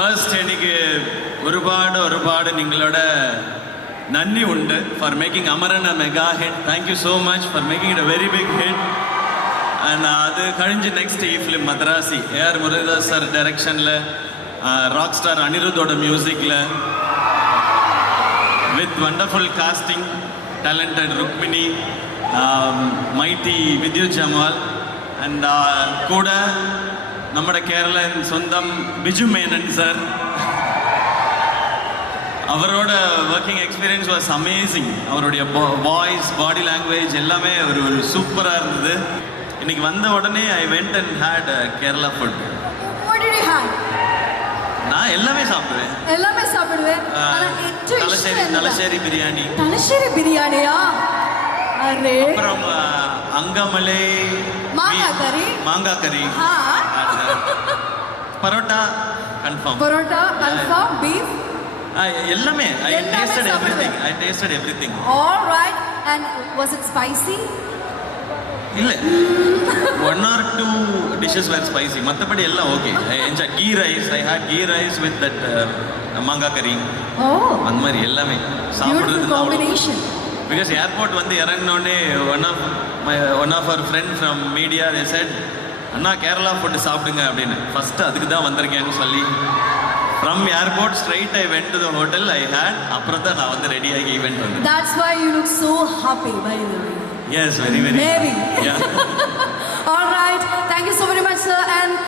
First എനിക്ക് ഒരുപാട് നിങ്ങളുടെ നന്ദി ഉണ്ട് for making Amaran a mega hit. Thank you so much for making it a very big hit. And അത് കഴിഞ്ഞ് നെക്സ്റ്റ് ഈ film Madharaasi AR Muralidhar sir ഡയറക്ഷനിൽ ராக் ஸ்டார் அனிருத்தோட மியூசிக்கில் with wonderful casting, talented Rukmini, mighty Vidyut Jamwal and கூட നമ്മുടെ കേരളൻ സ്വന്തം ബിജു മേനൻ സർ. அவரோட ஒர்க்கிங் எக்ஸ்பீரியன்ஸ் வாஸ் அமேசிங். அவருடைய வாய்ஸ், பாடி லாங்குவேஜ் எல்லாமே ஒரு சூப்பராக இருந்தது. இன்னைக்கு வந்த உடனே I went and hate Kerala food. நான் எல்லாமே சாப்பிடுவேன். தலசேரி பிரியாணி. பிரியாணியா? அப்புறம் அங்கமலை மாங்காய் கறி, பரோட்டா கன்ஃபார்ம், பீஃப் எல்லாமே. I tasted everything. All right. And was it spicy? இல்ல, 1 or 2 dishes were spicy. மத்தபடி எல்லாம் okay. I enjoyed ghee rice. I had ghee rice with that மாங்காய் கறி. அந்த மாதிரி எல்லாமே சாப்பிடுறது combination. Because airport வந்து இறங்கினோடனே one of our friend from media they said, Anna Kerala food சாப்பிடுங்க அப்படின்னு. ஃபர்ஸ்ட் அதுக்கு தான் வந்திருக்கேன்னு சொல்லி from airport straight I went to the hotel. I had அப்புறம் தான் நான் வந்து ரெடி ஆகி ஈவென்ட் வந்தேன். That's why you look so happy, by the way. Yes, very. Maybe. Yeah. All right. Thank you so very much.